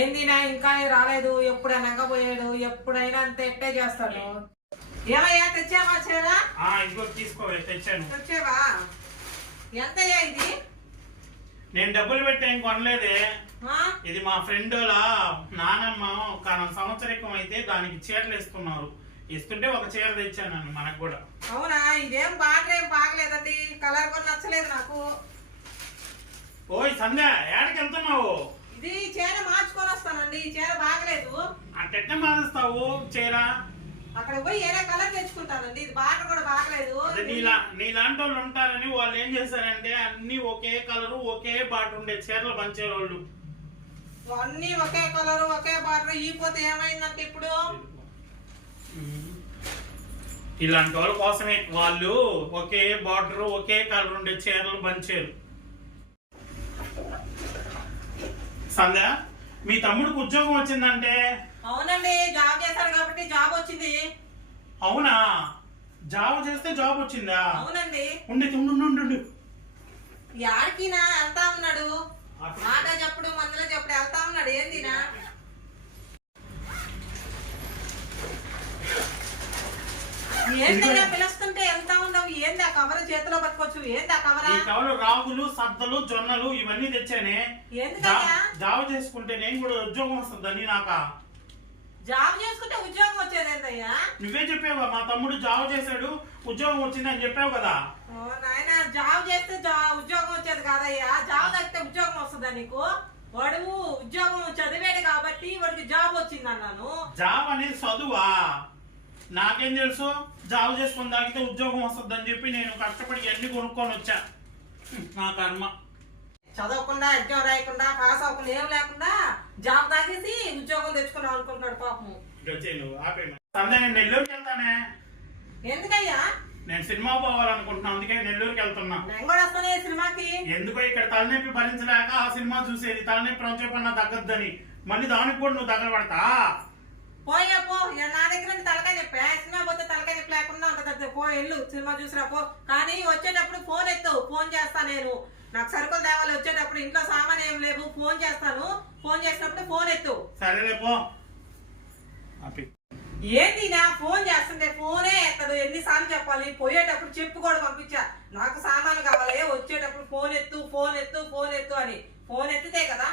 ఏంది నా ఇంకా రాలేదు? ఎప్పుడైనా పోయాడు? ఎప్పుడైనా అంత ఎట్టే చేస్తాడు. ఏమయ్యా తెచ్చావా తీసుకో తెచ్చాను. తెచ్చావా? ఎంతయ్యా ఇది? నేను డబ్బులు పెట్టి ఏం కొనలేదే? ఇది మా ఫ్రెండ్ నానమ్మ ఒక సంవత్సరికం అయితే దానికి చీరలు ఇస్తున్నారు ఇస్తుంటే ఒక చీర తెచ్చాను మనకు కూడా. అవునా? ఇదేం బాగా ఏం బాగలేదండి? కలర్ కూడా నచ్చలేదు నాకు. ఓయ్ సంధ్య ఏడకి వెళ్తున్నావు? ఇది చీర మార్చుకొని వస్తానండి. ఈ చీర బాగలేదు. అట్టెట్ట మారుస్తావు చీర? అక్కడ పోయి ఏరే కలర్ తెచ్చుకుంటానండి. ఇది బాగా కూడా బాగలేదు. అదే నీలా నీలాంటి వాళ్ళు ఉంటారని వాళ్ళు ఏం చేశారంటే అన్ని ఒకే కలరు ఒకే బాట ఉండే చీరలు పంచేవాళ్ళు. అన్ని ఒకే కలర్ ఒకే బార్డర్. ఈ పోతే ఏమైందంటే ఇప్పుడు? ఇలాంటి వాళ్ళ కోసమే. వాళ్ళు ఒకే బార్డర్ ఒకే కలర్ ఉండే చీరలు పంచారు. సంధ్య మీ తమ్ముడికి ఉద్యోగం వచ్చిందంటే? అవునండి జాబ్ చేశాడు కాబట్టి జాబ్ వచ్చింది. అవునా? జాబ్ చేస్తే జాబ్ వచ్చిందా? అవునండి. ఉండి ఉండు ఉండు, యాడికినా వెళ్తా ఉన్నాడు. మాట చెప్పుడు మందులో చెప్పుడు వెళ్తా ఉన్నాడు. ఏందినా? ఏందయ్యా పిలుస్తుంటే వెళ్తా ఉన్నావు? ఏంది ఆ కవర్ చేతిలో పట్టుకోవచ్చు ఏంది ఆ కవరా? ఈ రాగులు సద్దలు జొన్నలు ఇవన్నీ తెచ్చానే. ఎందుకయ్యా జాబ్ చేసుకుంటే నేను కూడా ఉద్యోగం వస్తుందని నాకా జాబ్ చేసుకుంటే ఉద్యోగం వచ్చేది ఏందయ్యా నువ్వే చెప్పావు? మా తమ్ముడు జాబ్ చేశాడు ఉద్యోగం వచ్చిందని చెప్పావు కదా. ఓ నాయన జాబ్ చేస్తే జా- ఉద్యోగం వచ్చేది కాదయ్యా. జాబ్ తగ్గితే ఉద్యోగం వస్తుందా నీకు? వాడు ఉద్యోగం చదివాడు కాబట్టి వాడికి జాబ్ వచ్చింది అన్నాను జాబ్ అనేది చదువా? నాకేం తెలుసు? జాబ్ చేసుకుని తాగితే ఉద్యోగం వస్తుందని చెప్పి నేను కష్టపడి అన్ని కొనుక్కొని వచ్చా. హ్మ్, నా కర్మ. చదవకుండా ఎగ్జామ్ రాయకుండా పాస్ అవ్వకుండా ఏం లేకుండా జాబ్ తాగేసి ఉద్యోగం తెచ్చుకున్నాం అనుకుంటున్నాడు నేను నెల్లూరుకి వెళ్తానే. ఎందుకయ్యా? నేను సినిమా పోవాలనుకుంటున్నా అందుకే నెల్లూరుకి వెళ్తున్నా. నేను కూడా వస్తాను సినిమాకి. ఎందుకో ఇక్కడ తలనొప్పి భరించలేక ఆ సినిమా చూసేది. తలనొప్పి రోజుపన్నా తగ్గద్దని. మళ్ళీ దానికి కూడా నువ్వు దగ్గర పడతా పోయా పో నా దగ్గర తలకాయ చెప్పా సినిమా పోతే తలకాయ చెప్పి లేకుండా ఉంటుంది పో వెళ్ళు. సినిమా చూసిరా పో. కానీ వచ్చేటప్పుడు ఫోన్ ఎత్తు. ఫోన్ చేస్తా నేను. నాకు సరుకులు తేవాలి వచ్చేటప్పుడు ఇంట్లో సామాన్ ఏం లేవు ఫోన్ చేస్తాను. ఫోన్ చేసినప్పుడు ఫోన్ ఎత్తు. సరేలే పో. నా ఫోన్ చేస్తుంటే ఫోనే ఎత్తడు ఎన్నిసార్లు చెప్పాలి? పోయేటప్పుడు చెప్పు కూడా పంపించా. నాకు సామాన్లు కావాలి వచ్చేటప్పుడు ఫోన్ ఎత్తు ఫోన్ ఎత్తు ఫోన్ ఎత్తు అని. ఫోన్ ఎత్తితే కదా?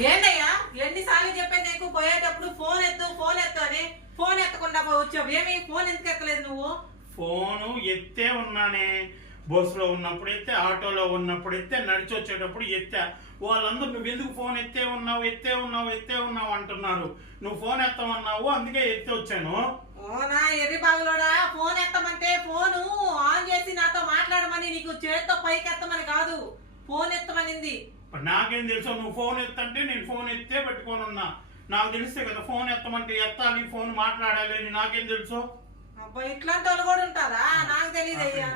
ఏంటయ్యా ఎన్నిసార్లు చెప్పేది నీకు పోయేటప్పుడు ఫోన్ ఎత్తు ఫోన్ ఎత్తు అని ఫోన్ ఎత్తకుండా పో- వచ్చావు. ఏమి? ఫోన్ ఎందుకు ఎత్తలేదు నువ్వు? ఫోను ఎత్తే ఉన్నానే. బస్సులో ఉన్నప్పుడు ఎత్తే ఆటోలో ఉన్నప్పుడు ఎత్తే నడిచి వచ్చేటప్పుడు ఎత్తా. వాళ్ళందరూ నువ్వు ఎందుకు ఫోన్ ఎత్తే ఉన్నావు ఎత్తే ఉన్నావు ఎత్తే ఉన్నావు అంటున్నారు. నువ్వు ఫోన్ ఎత్తమన్నావు అందుకే ఎత్తి వచ్చాను. ఓనా ఎర్రి బాగులోడా ఫోన్ ఎత్తమంటే ఫోను ఆన్ చేసి నాతో మాట్లాడమని నీకు చేత్తో పైకి ఎత్తమని కాదు. ఫోన్ ఎత్తమనింది. నాకేం తెలుసు నువ్వు ఫోన్ ఎత్తంటే నేను ఫోన్ ఎత్తే పెట్టుకొని ఉన్నా. నాకు తెలిస్తే కదా ఫోన్ ఎత్తమంటే ఎత్తాలి ఫోన్ మాట్లాడాలి అని నాకేం తెలుసు? అబ్బా ఇట్లాంటి వాళ్ళు కూడా ఉంటారా? నాకు తెలియదు అయ్యా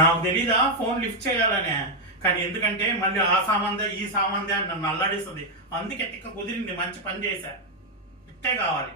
నాకు తెలీదా? ఫోన్ లిఫ్ట్ చేయాలనే. కానీ ఎందుకంటే మళ్ళీ ఆ సామాన్దే ఈ సామాన్దే అని నన్ను అల్లాడిస్తుంది. అందుకే తిక్క కుదిరింది మంచి పని చేశా. ఇట్టే కావాలి.